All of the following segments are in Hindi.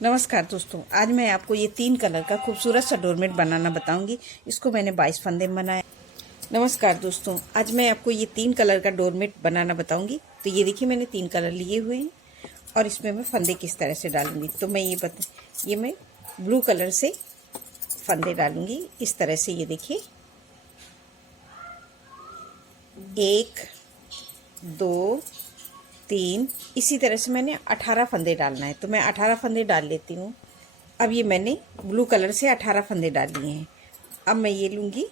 नमस्कार दोस्तों, आज मैं आपको ये 3 कलर का खूबसूरत सा डोरमेट बनाना बताऊंगी। इसको मैंने 22 फंदे में बनाया। नमस्कार दोस्तों, आज मैं आपको ये 3 कलर का डोरमेट बनाना बताऊंगी। तो ये देखिए, मैंने 3 कलर लिए हुए हैं और इसमें मैं फंदे किस तरह से डालूंगी। तो मैं ये मैं ब्लू कलर से फंदे डालूंगी इस तरह से। ये देखिए, 1 2 3, इसी तरह से मैंने 18 फंदे डालना है। तो मैं 18 फंदे डाल लेती हूँ। अब ये मैंने ब्लू कलर से 18 फंदे डाल लिए हैं। अब मैं ये लूँगी,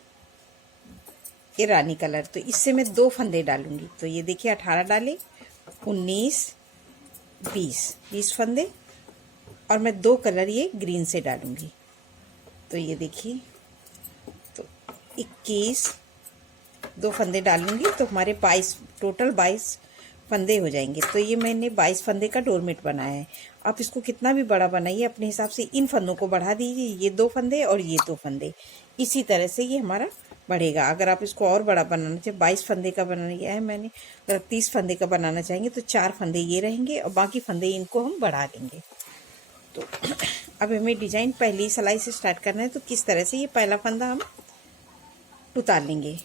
ये रानी कलर, तो इससे मैं 2 फंदे डालूँगी। तो ये देखिए, 18 डाले, 19 20 फंदे, और मैं 2 कलर ये ग्रीन से डालूँगी। तो ये देखिए, तो 21 2 फंदे डालूँगी तो हमारे 22 टोटल 22 फंदे हो जाएंगे। तो ये मैंने 22 फंदे का डोरमेट बनाया है। आप इसको कितना भी बड़ा बनाइए अपने हिसाब से। इन फंदों को बढ़ा दीजिए, ये 2 फंदे और ये 2 फंदे, इसी तरह से ये हमारा बढ़ेगा। अगर आप इसको और बड़ा बनाना चाहें, 22 फंदे का बनाया है मैंने, अगर 30 फंदे का बनाना चाहेंगे तो 4 फंदे ये रहेंगे और बाकी फंदे इनको हम बढ़ा देंगे। तो अब हमें डिजाइन पहली सिलाई से स्टार्ट करना है। तो किस तरह से ये पहला फंदा हम उतार लेंगे।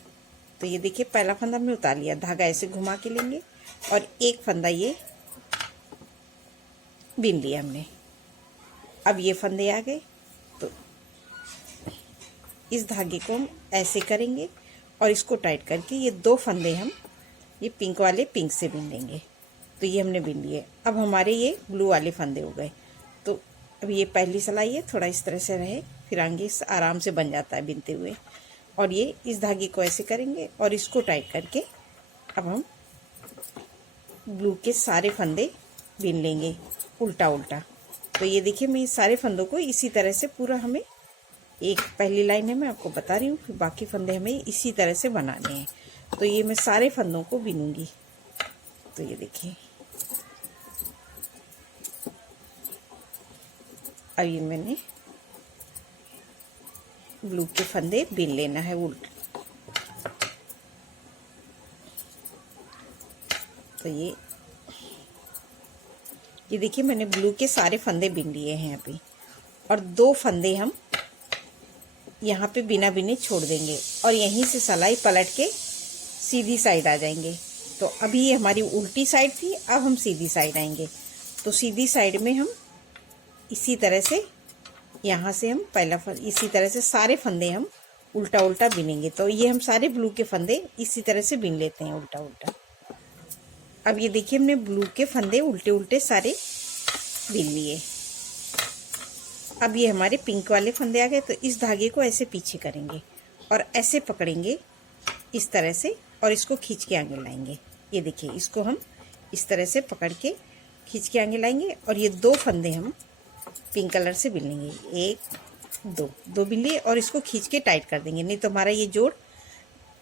तो ये देखिए, पहला फंदा हमने उतार लिया, धागा ऐसे घुमा के लेंगे और एक फंदा ये बीन लिया हमने। अब ये फंदे आ गए, तो इस धागे को हम ऐसे करेंगे और इसको टाइट करके ये 2 फंदे हम ये पिंक वाले पिंक से बीन लेंगे। तो ये हमने बीन लिए। अब हमारे ये ब्लू वाले फंदे हो गए। तो अब ये पहली सिलाई है, थोड़ा इस तरह से रहे, फिर आगे आराम से बन जाता है बिनते हुए। और ये इस धागे को ऐसे करेंगे और इसको टाइट करके अब हम ब्लू के सारे फंदे बीन लेंगे उल्टा उल्टा। तो ये देखिए, मैं सारे फंदों को इसी तरह से पूरा, हमें एक पहली लाइन है मैं आपको बता रही हूँ, फिर बाकी फंदे हमें इसी तरह से बनाने हैं। तो ये मैं सारे फंदों को बीनूंगी। तो ये देखिए, अब ये मैंने ब्लू के फंदे बीन लेना है उल्टा। तो ये देखिए, मैंने ब्लू के सारे फंदे बीन लिए हैं अभी, और 2 फंदे हम यहाँ पे बिना बिने छोड़ देंगे और यहीं से सिलाई पलट के सीधी साइड आ जाएंगे। तो अभी ये हमारी उल्टी साइड थी, अब हम सीधी साइड आएंगे। तो सीधी साइड में हम इसी तरह से, यहाँ से हम इसी तरह से सारे फंदे हम उल्टा उल्टा बिनेंगे। तो ये हम सारे ब्लू के फंदे इसी तरह से बिन लेते हैं उल्टा उल्टा। अब ये देखिए, हमने ब्लू के फंदे उल्टे उल्टे सारे बिन लिए। अब ये हमारे पिंक वाले फंदे आ गए। तो इस धागे को ऐसे पीछे करेंगे और ऐसे पकड़ेंगे इस तरह से और इसको खींच के आगे लाएंगे। ये देखिए, इसको हम इस तरह से पकड़ के खींच के आगे लाएंगे और ये 2 फंदे हम पिंक कलर से बिन लेंगे। 1 2 बिन लिए और इसको खींच के टाइट कर देंगे, नहीं तो हमारा ये जोड़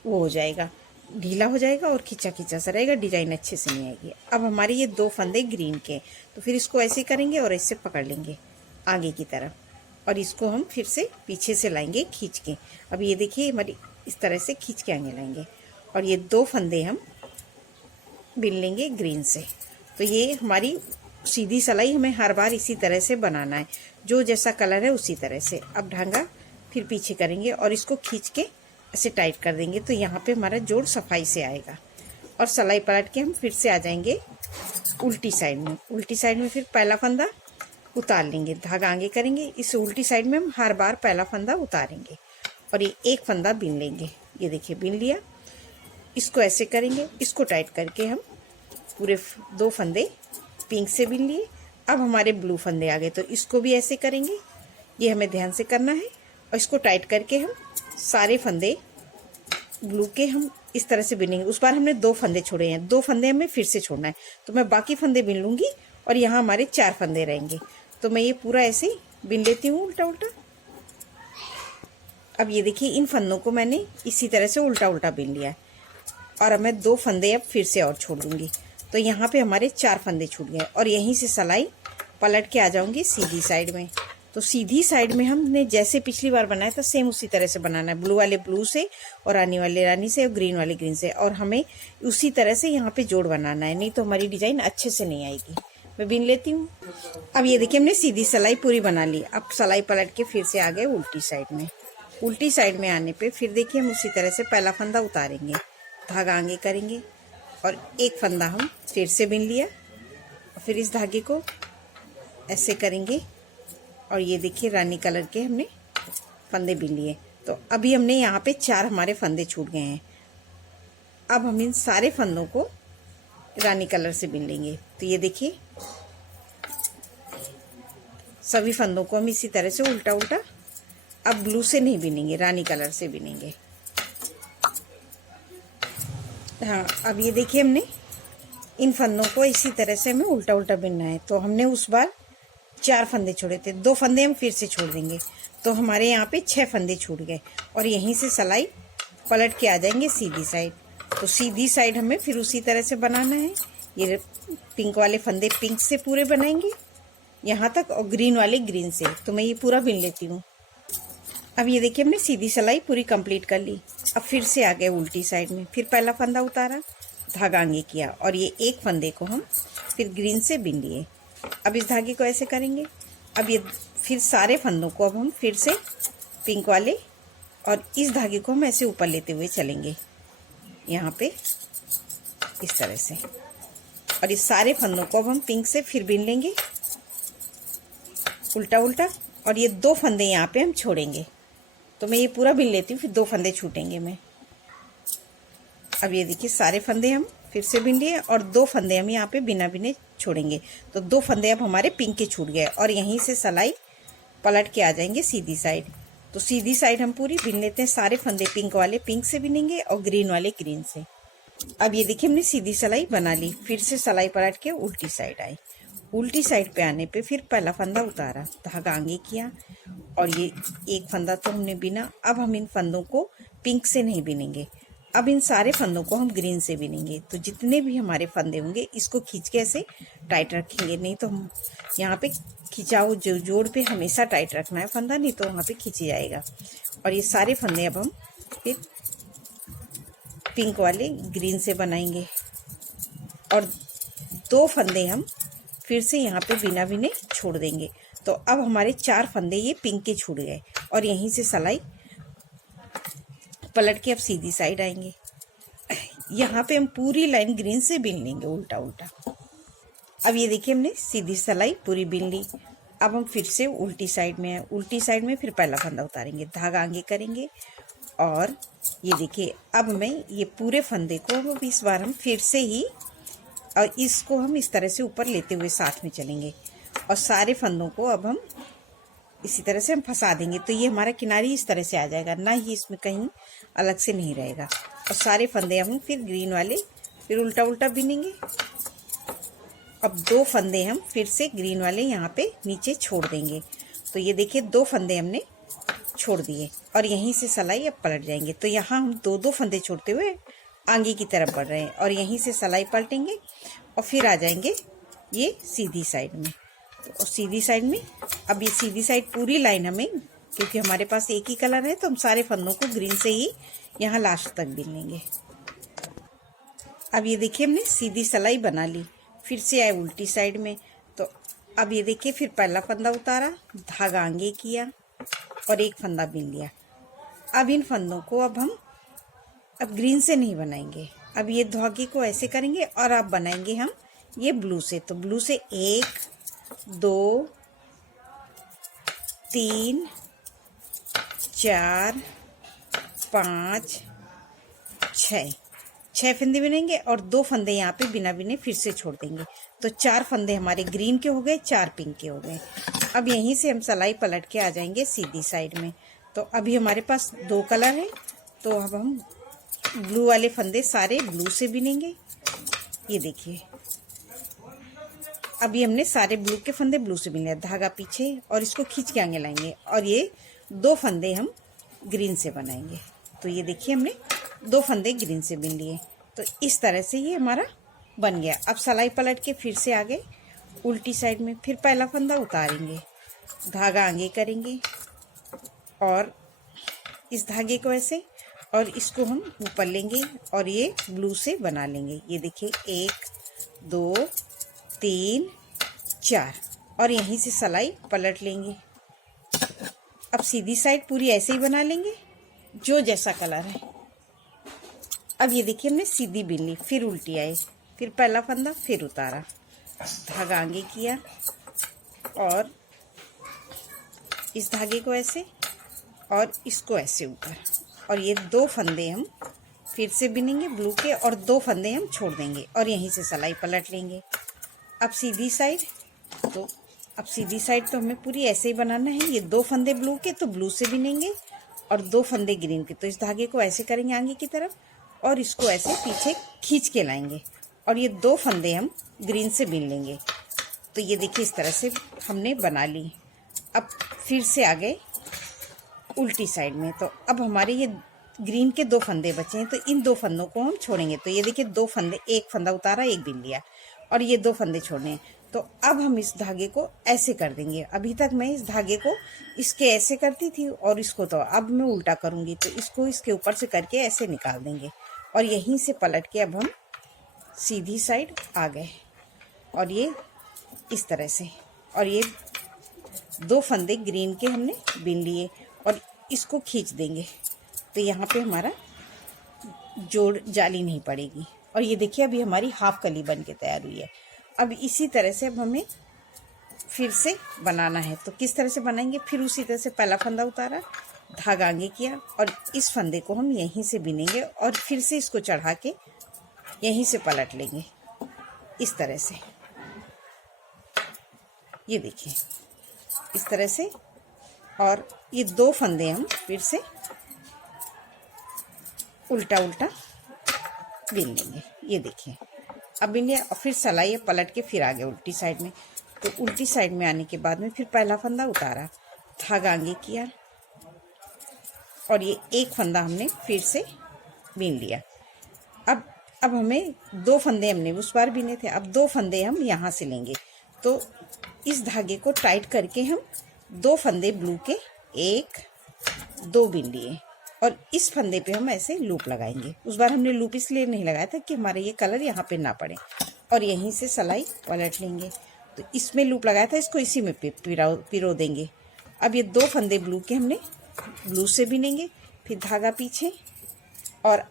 वो हो जाएगा, ढीला हो जाएगा और खिंचा खिंचा सा रहेगा, डिजाइन अच्छे से नहीं आएगी। अब हमारे ये 2 फंदे ग्रीन के, तो फिर इसको ऐसे करेंगे और ऐसे पकड़ लेंगे आगे की तरफ और इसको हम फिर से पीछे से लाएंगे खींच के। अब ये देखिए, हमारी इस तरह से खींच के आगे लाएंगे और ये 2 फंदे हम बिन लेंगे ग्रीन से। तो ये हमारी सीधी सिलाई हमें हर बार इसी तरह से बनाना है, जो जैसा कलर है उसी तरह से। अब धागा फिर पीछे करेंगे और इसको खींच के ऐसे टाइट कर देंगे। तो यहाँ पे हमारा जोड़ सफाई से आएगा और सिलाई पलट के हम फिर से आ जाएंगे उल्टी साइड में। उल्टी साइड में फिर पहला फंदा उतार लेंगे, धागा आगे करेंगे, इस उल्टी साइड में हम हर बार पहला फंदा उतारेंगे और ये एक फंदा बीन लेंगे। ये देखिए, बीन लिया, इसको ऐसे करेंगे, इसको टाइट करके हम पूरे 2 फंदे पिंक से बीन लिए। अब हमारे ब्लू फंदे आ गए, तो इसको भी ऐसे करेंगे, ये हमें ध्यान से करना है, और इसको टाइट करके हम सारे फंदे ब्लू के हम इस तरह से बिनेंगे। उस बार हमने 2 फंदे छोड़े हैं, 2 फंदे हमें फिर से छोड़ना है। तो मैं बाकी फंदे बिन लूँगी और यहाँ हमारे 4 फंदे रहेंगे। तो मैं ये पूरा ऐसे बिन लेती हूँ उल्टा उल्टा। अब ये देखिए, इन फंदों को मैंने इसी तरह से उल्टा उल्टा बिन लिया है और अब मैं 2 फंदे अब फिर से और छोड़ दूँगी। तो यहाँ पे हमारे 4 फंदे छूट गए और यहीं से सिलाई पलट के आ जाऊँगी सीधी साइड में। तो सीधी साइड में हमने जैसे पिछली बार बनाया था सेम उसी तरह से बनाना है, ब्लू वाले ब्लू से और रानी वाले रानी से और ग्रीन वाले ग्रीन से, और हमें उसी तरह से यहाँ पे जोड़ बनाना है, नहीं तो हमारी डिजाइन अच्छे से नहीं आएगी। मैं बीन लेती हूँ। अब ये देखिए हमने सीधी सिलाई पूरी बना ली। अब सिलाई पलट के फिर से आ गए उल्टी साइड में। उल्टी साइड में आने पे फिर देखिए हम उसी तरह से पहला फंदा उतारेंगे, धागा आगे करेंगे और एक फंदा हम फिर से बीन लिया और फिर इस धागे को ऐसे करेंगे और ये देखिए रानी कलर के हमने फंदे बीन लिए। तो अभी हमने यहाँ पे 4 हमारे फंदे छूट गए हैं। अब हम इन सारे फंदों को रानी कलर से बीन लेंगे। तो ये देखिए सभी फंदों को हम इसी तरह से उल्टा उल्टा, अब ब्लू से नहीं बीनेंगे, रानी कलर से बीनेंगे। हाँ, अब ये देखिए हमने इन फंदों को इसी तरह से हमें उल्टा उल्टा बीनना है। तो हमने उस बार 4 फंदे छोड़े थे, 2 फंदे हम फिर से छोड़ देंगे। तो हमारे यहाँ पे 6 फंदे छूट गए और यहीं से सिलाई पलट के आ जाएंगे सीधी साइड। तो सीधी साइड हमें फिर उसी तरह से बनाना है। ये पिंक वाले फंदे पिंक से पूरे बनाएंगे यहाँ तक और ग्रीन वाले ग्रीन से। तो मैं ये पूरा बीन लेती हूँ। अब ये देखिए हमने सीधी सिलाई पूरी कंप्लीट कर ली। अब फिर से आ गए उल्टी साइड में, फिर पहला फंदा उतारा, धागा आगे किया और ये एक फंदे को हम फिर ग्रीन से बीन लिए। अब इस धागे को ऐसे करेंगे। अब ये फिर सारे फंदों को अब हम फिर से पिंक वाले और इस धागे को हम ऐसे ऊपर लेते हुए चलेंगे यहाँ पे इस तरह से, और इस सारे फंदों को अब हम पिंक से फिर बीन लेंगे उल्टा उल्टा और ये 2 फंदे यहाँ पे हम छोड़ेंगे। तो मैं ये पूरा बीन लेती हूँ, फिर 2 फंदे छूटेंगे मैं। अब ये देखिए सारे फंदे हम फिर से बीन लिए और 2 फंदे हम यहाँ पे बिना बिने छोड़ेंगे। तो 2 फंदे अब हमारे पिंक के छूट गए और यहीं से सिलाई पलट के आ जाएंगे सीधी साइड। तो सीधी साइड हम पूरी बीन लेते हैं। सारे फंदे पिंक वाले पिंक से बीनेंगे और ग्रीन वाले ग्रीन से। अब ये देखिए हमने सीधी सिलाई बना ली। फिर से सिलाई पलट के उल्टी साइड आई। उल्टी साइड पे आने पे फिर पहला फंदा उतारा, धागा आगे किया और ये एक फंदा तो हमने बीना। अब हम इन फंदों को पिंक से नहीं बीनेंगे, अब इन सारे फंदों को हम ग्रीन से बीनेंगे। तो जितने भी हमारे फंदे होंगे इसको खींच के ऐसे टाइट रखेंगे, नहीं तो हम यहाँ पे खिंचाओ जो जोड़ पे हमेशा टाइट रखना है फंदा, नहीं तो वहाँ पे खींच जाएगा। और ये सारे फंदे अब हम फिर पिंक वाले ग्रीन से बनाएंगे और 2 फंदे हम फिर से यहाँ पे बिना बिने छोड़ देंगे। तो अब हमारे 4 फंदे ये पिंक के छूट गए और यहीं से सिलाई पलट के अब सीधी साइड आएंगे। यहाँ पे हम पूरी लाइन ग्रीन से बीन लेंगे उल्टा उल्टा। अब ये देखिए हमने सीधी सिलाई पूरी बीन ली। अब हम फिर से उल्टी साइड में हैं। उल्टी साइड में फिर पहला फंदा उतारेंगे, धागा आगे करेंगे और ये देखिए अब मैं ये पूरे फंदे को अब इस बार हम फिर से ही और इसको हम इस तरह से ऊपर लेते हुए साथ में चलेंगे और सारे फंदों को अब हम इसी तरह से हम फंसा देंगे। तो ये हमारा किनारी इस तरह से आ जाएगा, ना ही इसमें कहीं अलग से नहीं रहेगा। और सारे फंदे हम फिर ग्रीन वाले फिर उल्टा उल्टा बीनेंगे। अब 2 फंदे हम फिर से ग्रीन वाले यहाँ पे नीचे छोड़ देंगे। तो ये देखिए 2 फंदे हमने छोड़ दिए और यहीं से सिलाई अब पलट जाएंगे। तो यहाँ हम 2-2 फंदे छोड़ते हुए आगे की तरफ बढ़ रहे हैं और यहीं से सिलाई पलटेंगे और फिर आ जाएंगे ये सीधी साइड में। तो सीधी साइड में अब ये सीधी साइड पूरी लाइन हमें, क्योंकि हमारे पास एक ही कलर है तो हम सारे फंदों को ग्रीन से ही यहाँ लास्ट तक बीन लेंगे। अब ये देखिए हमने सीधी सिलाई बना ली। फिर से आए उल्टी साइड में। तो अब ये देखिए फिर पहला फंदा उतारा, धागा आगे किया और एक फंदा बीन लिया। अब इन फंदों को अब हम ग्रीन से नहीं बनाएंगे, अब ये धागे को ऐसे करेंगे और अब बनाएंगे हम ये ब्लू से। तो ब्लू से 1 2 3 4 5 6 फंदे बिनेंगे और 2 फंदे यहाँ पे बिना बिने फिर से छोड़ देंगे। तो 4 फंदे हमारे ग्रीन के हो गए, 4 पिंक के हो गए। अब यहीं से हम सिलाई पलट के आ जाएंगे सीधी साइड में। तो अभी हमारे पास 2 कलर है, तो अब हम ब्लू वाले फंदे सारे ब्लू से बिनेंगे। ये देखिए अभी हमने सारे ब्लू के फंदे ब्लू से बिन लिया, धागा पीछे और इसको खींच के आगे लाएंगे और ये 2 फंदे हम ग्रीन से बनाएंगे। तो ये देखिए हमने 2 फंदे ग्रीन से बिन लिए। तो इस तरह से ये हमारा बन गया। अब सिलाई पलट के फिर से आगे उल्टी साइड में फिर पहला फंदा उतारेंगे, धागा आगे करेंगे और इस धागे को ऐसे और इसको हम ऊपर लेंगे और ये ब्लू से बना लेंगे। ये देखिए 1 2 3 4 और यहीं से सिलाई पलट लेंगे। अब सीधी साइड पूरी ऐसे ही बना लेंगे, जो जैसा कलर है। अब ये देखिए हमने सीधी बीन ली, फिर उल्टी आई, फिर पहला फंदा, फिर उतारा, धागा आगे किया और इस धागे को ऐसे और इसको ऐसे ऊपर, और ये 2 फंदे हम फिर से बिनेंगे ब्लू के और 2 फंदे हम छोड़ देंगे और यहीं से सिलाई पलट लेंगे। अब सीधी साइड, तो अब सीधी साइड तो हमें पूरी ऐसे ही बनाना है। ये 2 फंदे ब्लू के तो ब्लू से बिनेंगे और 2 फंदे ग्रीन के, तो इस धागे को ऐसे करेंगे आगे की तरफ और इसको ऐसे पीछे खींच के लाएंगे और ये 2 फंदे हम ग्रीन से बिन लेंगे। तो ये देखिए इस तरह से हमने बना ली। अब फिर से आ गए उल्टी साइड में, तो अब हमारे ये ग्रीन के 2 फंदे बचे हैं, तो इन 2 फंदों को हम छोड़ेंगे। तो ये देखिए 2 फंदे, एक फंदा उतारा, एक बिन लिया और ये 2 फंदे छोड़ने हैं। तो अब हम इस धागे को ऐसे कर देंगे। अभी तक मैं इस धागे को इसके ऐसे करती थी और इसको, तो अब मैं उल्टा करूँगी, तो इसको इसके ऊपर से करके ऐसे निकाल देंगे और यहीं से पलट के अब हम सीधी साइड आ गए और ये इस तरह से, और ये 2 फंदे ग्रीन के हमने बिन लिए और इसको खींच देंगे, तो यहाँ पे हमारा जोड़ जाली नहीं पड़ेगी। और ये देखिए अभी हमारी हाफ कली बन के तैयार हुई है। अब इसी तरह से अब हमें फिर से बनाना है, तो किस तरह से बनाएंगे, फिर उसी तरह से पहला फंदा उतारा, धागा आगे किया और इस फंदे को हम यहीं से बिनेंगे और फिर से इसको चढ़ा के यहीं से पलट लेंगे इस तरह से। ये देखिए इस तरह से, और ये 2 फंदे हम फिर से उल्टा उल्टा बिन लेंगे। ये देखिए अब बिन लिया और फिर सिलाई पलट के फिर आगे उल्टी साइड में। तो उल्टी साइड में आने के बाद में फिर पहला फंदा उतारा, धागा आगे किया और ये एक फंदा हमने फिर से बिन लिया। अब हमें 2 फंदे हमने उस बार बिने थे, अब 2 फंदे हम यहाँ से लेंगे। तो इस धागे को टाइट करके हम 2 फंदे ब्लू के 1 2 बिन लिए और इस फंदे पे हम ऐसे लूप लगाएंगे। उस बार हमने लूप इसलिए नहीं लगाया था कि हमारे ये कलर यहाँ पे ना पड़े, और यहीं से सिलाई पलट लेंगे। तो इसमें लूप लगाया था, इसको इसी में पिरो देंगे। अब ये 2 फंदे ब्लू के हमने ब्लू से बिनेंगे, फिर धागा पीछे और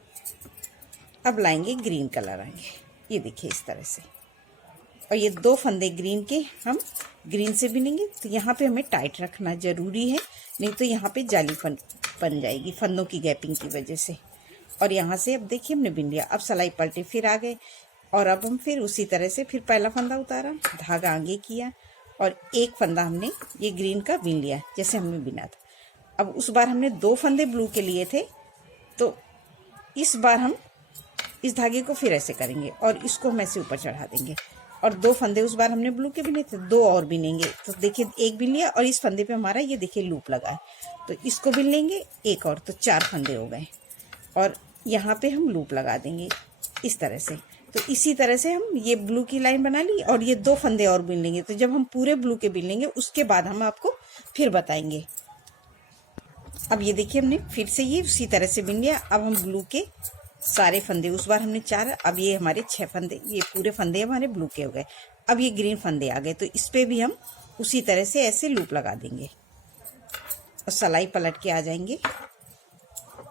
अब लाएंगे ग्रीन कलर आएंगे। ये देखिए इस तरह से, और ये 2 फंदे ग्रीन के हम ग्रीन से बिनेंगे। तो यहाँ पे हमें टाइट रखना ज़रूरी है, नहीं तो यहाँ पे जाली बन जाएगी फंदों की गैपिंग की वजह से। और यहाँ से अब देखिए हमने बिन लिया, अब सिलाई पलटे फिर आ गए और अब हम फिर उसी तरह से फिर पहला फंदा उतारा, धागा आगे किया और एक फंदा हमने ये ग्रीन का बिन लिया जैसे हमने बिना था। अब उस बार हमने 2 फंदे ब्लू के लिए थे, तो इस बार हम इस धागे को फिर ऐसे करेंगे और इसको हम ऐसे ऊपर चढ़ा देंगे और 2 फंदे उस बार हमने ब्लू के बिने थे, 2 और बिनेंगे। तो देखिए एक बिन लिया और इस फंदे पे हमारा ये देखिए लूप लगा है, तो इसको बिन लेंगे एक और, तो 4 फंदे हो गए और यहाँ पे हम लूप लगा देंगे इस तरह से। तो इसी तरह से हम ये ब्लू की लाइन बना ली और ये 2 फंदे और बिन लेंगे। तो जब हम पूरे ब्लू के बिन लेंगे उसके बाद हम आपको फिर बताएंगे। अब ये देखिए हमने फिर से ये उसी तरह से बिन लिया। अब हम ब्लू के सारे फंदे, उस बार हमने 4, अब ये हमारे 6 फंदे, ये पूरे फंदे हमारे ब्लू के हो गए। अब ये ग्रीन फंदे आ गए, तो इस पे भी हम उसी तरह से ऐसे लूप लगा देंगे और सिलाई पलट के आ जाएंगे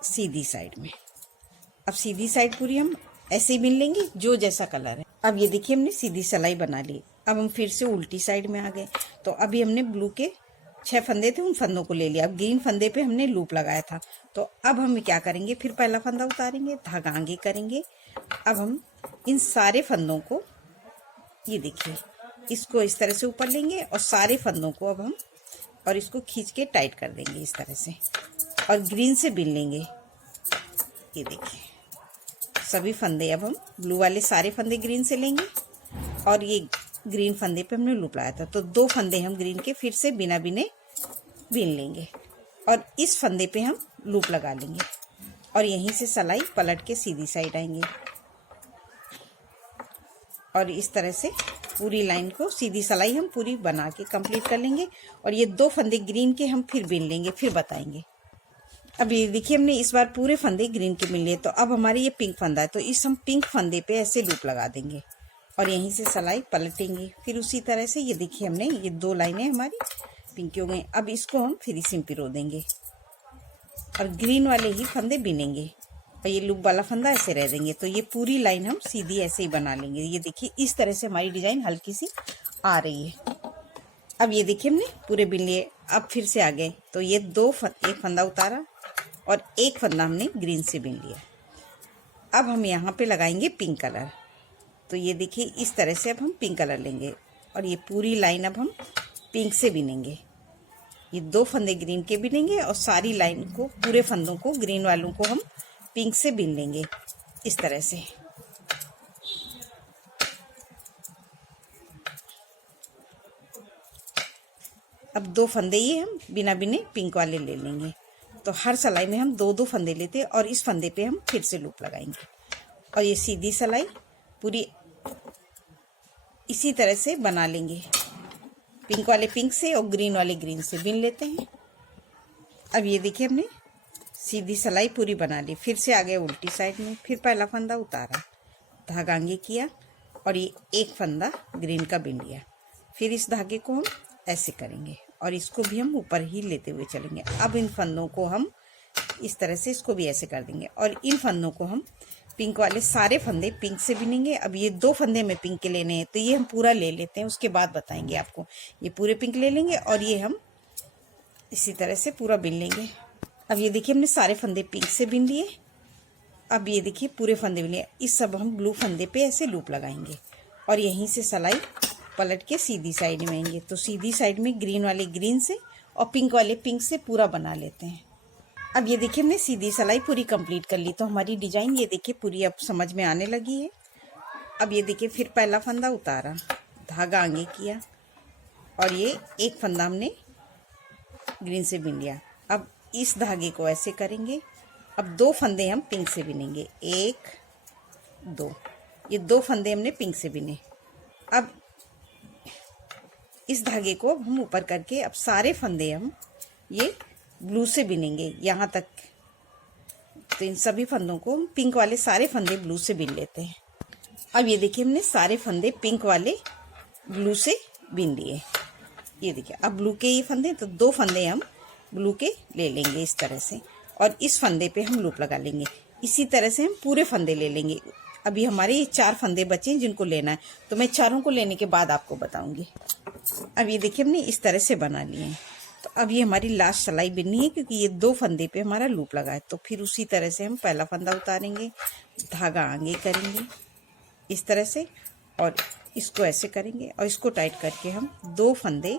सीधी साइड में। अब सीधी साइड पूरी हम ऐसे ही बिन लेंगे जो जैसा कलर है। अब ये देखिए हमने सीधी सिलाई बना ली। अब हम फिर से उल्टी साइड में आ गए, तो अभी हमने ब्लू के 6 फंदे थे, उन फंदों को ले लिया। अब ग्रीन फंदे पे हमने लूप लगाया था, तो अब हम क्या करेंगे, फिर पहला फंदा उतारेंगे, धागा आगे करेंगे। अब हम इन सारे फंदों को, ये देखिए इसको इस तरह से ऊपर लेंगे और सारे फंदों को अब हम और इसको खींच के टाइट कर देंगे इस तरह से और ग्रीन से बिन लेंगे। ये देखिए सभी फंदे, अब हम ब्लू वाले सारे फंदे ग्रीन से लेंगे और ये ग्रीन फंदे पे हमने लूप लगाया था, तो 2 फंदे हम ग्रीन के फिर से बिना बिने बिन लेंगे और इस फंदे पे हम लूप लगा लेंगे और यहीं से सिलाई पलट के सीधी साइड आएंगे और इस तरह से पूरी लाइन को सीधी सिलाई हम पूरी बना के कंप्लीट कर लेंगे। और ये 2 फंदे ग्रीन के हम फिर बिन लेंगे, फिर बताएंगे। अब ये देखिए हमने इस बार पूरे फंदे ग्रीन के बिन लिए, तो अब हमारे ये पिंक फंदा है, तो इस हम पिंक फंदे पे ऐसे लूप लगा देंगे और यहीं से सिलाई पलटेंगे। फिर उसी तरह से ये देखिए हमने ये 2 लाइनें हमारी पिंक हो गई। अब इसको हम फिनिशिंग पिरो देंगे और ग्रीन वाले ही फंदे बिनेंगे और ये लूप वाला फंदा ऐसे रह देंगे। तो ये पूरी लाइन हम सीधी ऐसे ही बना लेंगे। ये देखिए इस तरह से हमारी डिजाइन हल्की सी आ रही है। अब ये देखिए हमने पूरे बिन लिए। अब फिर से आ गए तो ये एक फंदा उतारा और एक फंदा हमने ग्रीन से बिन लिया। अब हम यहाँ पे लगाएंगे पिंक कलर। तो ये देखिए इस तरह से अब हम पिंक कलर लेंगे और ये पूरी लाइन अब हम पिंक से बिनेंगे। ये 2 फंदे ग्रीन के बिनेंगे और सारी लाइन को, पूरे फंदों को, ग्रीन वालों को हम पिंक से बिन लेंगे इस तरह से। अब 2 फंदे ये हम बिना बिने पिंक वाले ले लेंगे। तो हर सिलाई में हम 2-2 फंदे लेते हैं और इस फंदे पे हम फिर से लूप लगाएंगे और ये सीधी सिलाई पूरी इसी तरह से बना लेंगे। पिंक वाले पिंक से और ग्रीन वाले ग्रीन से बिन लेते हैं। अब ये देखिए हमने सीधी सिलाई पूरी बना ली। फिर से आ गए उल्टी साइड में। फिर पहला फंदा उतारा, धागा आगे किया और ये एक फंदा ग्रीन का बिन लिया। फिर इस धागे को हम ऐसे करेंगे और इसको भी हम ऊपर ही लेते हुए चलेंगे। अब इन फंदों को हम इस तरह से इसको भी ऐसे कर देंगे और इन फंदों को हम पिंक वाले सारे फंदे पिंक से बिनेंगे। अब ये 2 फंदे में पिंक के लेने हैं तो ये हम पूरा ले लेते हैं, उसके बाद बताएंगे आपको। ये पूरे पिंक ले लेंगे और ये हम इसी तरह से पूरा बिन लेंगे। अब ये देखिए हमने सारे फंदे पिंक से बिन लिए। अब ये देखिए पूरे फंदे बिन लिए। इस सब हम ब्लू फंदे पे ऐसे लूप लगाएंगे और यहीं से सिलाई पलट के सीधी साइड में आएंगे। तो सीधी साइड में ग्रीन वाले ग्रीन से और पिंक वाले पिंक से पूरा बना लेते हैं। अब ये देखिए हमने सीधी सिलाई पूरी कंप्लीट कर ली। तो हमारी डिजाइन ये देखिए पूरी अब समझ में आने लगी है। अब ये देखिए फिर पहला फंदा उतारा, धागा आगे किया और ये एक फंदा हमने ग्रीन से बिन लिया। अब इस धागे को ऐसे करेंगे। अब 2 फंदे हम पिंक से बिनेंगे, 1 2। ये 2 फंदे हमने पिंक से बिने। अब इस धागे को हम ऊपर करके अब सारे फंदे हम ये ब्लू से बिनेंगे यहाँ तक। तो इन सभी फंदों को हम पिंक वाले सारे फंदे ब्लू से बिन लेते हैं। अब ये देखिए हमने सारे फंदे पिंक वाले ब्लू से बिन लिए। ये देखिए अब ब्लू के ये फंदे, तो 2 फंदे हम ब्लू के ले लेंगे इस तरह से और इस फंदे पे हम लूप लगा लेंगे। इसी तरह से हम पूरे फंदे ले लेंगे। अभी हमारे ये 4 फंदे बचे हैं जिनको लेना है, तो मैं चारों को लेने के बाद आपको बताऊंगी। अब ये देखिए हमने इस तरह से बना लिए हैं। तो अब ये हमारी लास्ट सिलाई बिननी है क्योंकि ये 2 फंदे पे हमारा लूप लगा है। तो फिर उसी तरह से हम पहला फंदा उतारेंगे, धागा आगे करेंगे इस तरह से और इसको ऐसे करेंगे और इसको टाइट करके हम 2 फंदे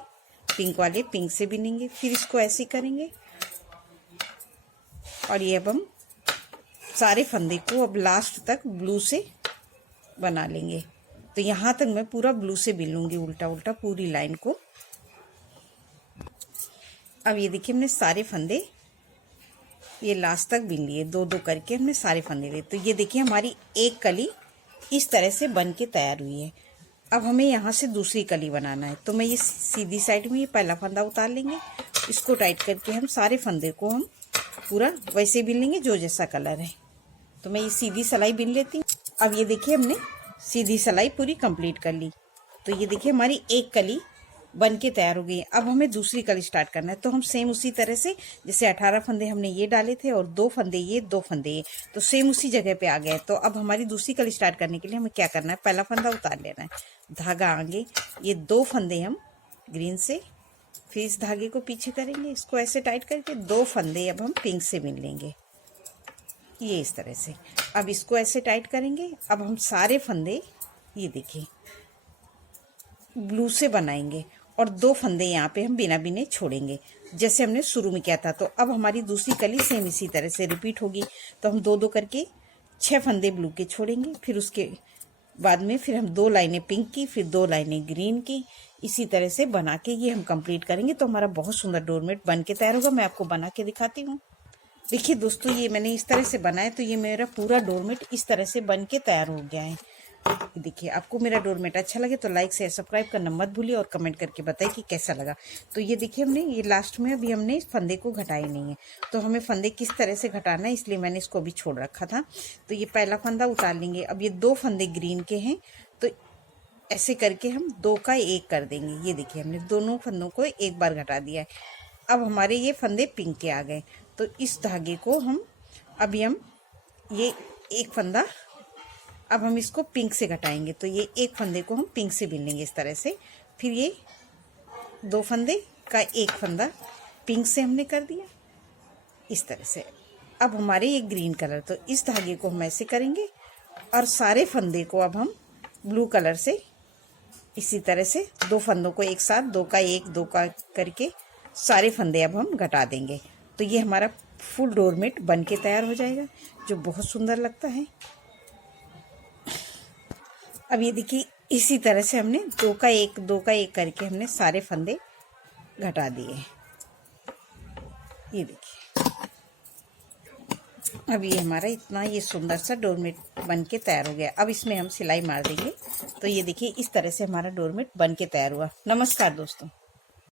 पिंक वाले पिंक से बिनेंगे। फिर इसको ऐसे करेंगे और ये अब हम सारे फंदे को अब लास्ट तक ब्लू से बना लेंगे। तो यहाँ तक मैं पूरा ब्लू से बिन लूँगी उल्टा उल्टा पूरी लाइन को। अब ये देखिए हमने सारे फंदे ये लास्ट तक बिन लिए, 2-2 करके हमने सारे फंदे लिए। तो ये देखिए हमारी एक कली इस तरह से बन के तैयार हुई है। अब हमें यहाँ से दूसरी कली बनाना है। तो मैं ये सीधी साइड में ये पहला फंदा उतार लेंगे, इसको टाइट करके हम सारे फंदे को हम पूरा वैसे बिन लेंगे जो जैसा कलर है। तो मैं ये सीधी सिलाई बिन लेती हूँ। अब ये देखिए हमने सीधी सिलाई पूरी कंप्लीट कर ली। तो ये देखिए हमारी एक कली बन के तैयार हो गई है। अब हमें दूसरी कली स्टार्ट करना है। तो हम सेम उसी तरह से जैसे 18 फंदे हमने ये डाले थे और 2 फंदे ये 2 फंदे ये, तो सेम उसी जगह पे आ गए। तो अब हमारी दूसरी कली स्टार्ट करने के लिए हमें क्या करना है, पहला फंदा उतार लेना है, धागा आगे, ये 2 फंदे हम ग्रीन से, फिर इस धागे को पीछे करेंगे, इसको ऐसे टाइट करके 2 फंदे अब हम पिंक से बिन लेंगे ये इस तरह से। अब इसको ऐसे टाइट करेंगे। अब हम सारे फंदे ये देखिए ब्लू से बनाएंगे और 2 फंदे यहाँ पे हम बिना बिने छोड़ेंगे जैसे हमने शुरू में किया था। तो अब हमारी दूसरी कली सेम इसी तरह से रिपीट होगी। तो हम 2-2 करके 6 फंदे ब्लू के छोड़ेंगे। फिर उसके बाद में फिर हम 2 लाइनें पिंक की, फिर 2 लाइनें ग्रीन की, इसी तरह से बना के ये हम कंप्लीट करेंगे। तो हमारा बहुत सुंदर डोरमेट बन के तैयार होगा। मैं आपको बना के दिखाती हूँ। देखिए दोस्तों ये मैंने इस तरह से बनाया तो ये मेरा पूरा डोरमेट इस तरह से बन के तैयार हो गया है। देखिए आपको मेरा डोरमेट अच्छा लगे तो लाइक शेयर सब्सक्राइब करना मत भूलिए और कमेंट करके बताइए कि कैसा लगा। तो ये देखिए हमने ये लास्ट में अभी हमने इस फंदे को घटाई नहीं है। तो हमें फंदे किस तरह से घटाना है इसलिए मैंने इसको अभी छोड़ रखा था। तो ये पहला फंदा उतार लेंगे। अब ये 2 फंदे ग्रीन के हैं तो ऐसे करके हम 2 का 1 कर देंगे। ये देखिए हमने दोनों फंदों को एक बार घटा दिया है। अब हमारे ये फंदे पिंक के आ गए, तो इस धागे को हम ये एक फंदा अब हम इसको पिंक से घटाएंगे। तो ये एक फंदे को हम पिंक से बिन लेंगे इस तरह से। फिर ये 2 फंदे का 1 फंदा पिंक से हमने कर दिया इस तरह से। अब हमारे ये ग्रीन कलर, तो इस धागे को हम ऐसे करेंगे और सारे फंदे को अब हम ब्लू कलर से इसी तरह से 2 फंदों को एक साथ 2 का 1 2 का करके सारे फंदे अब हम घटा देंगे। तो ये हमारा फुल डोरमेट बन के तैयार हो जाएगा, जो बहुत सुंदर लगता है। अब ये देखिए इसी तरह से हमने 2 का 1 2 का 1 करके हमने सारे फंदे घटा दिए। ये देखिए अब ये हमारा इतना ये सुंदर सा डोरमेट बन के तैयार हो गया। अब इसमें हम सिलाई मार देंगे। तो ये देखिए इस तरह से हमारा डोरमेट बन के तैयार हुआ। नमस्कार दोस्तों।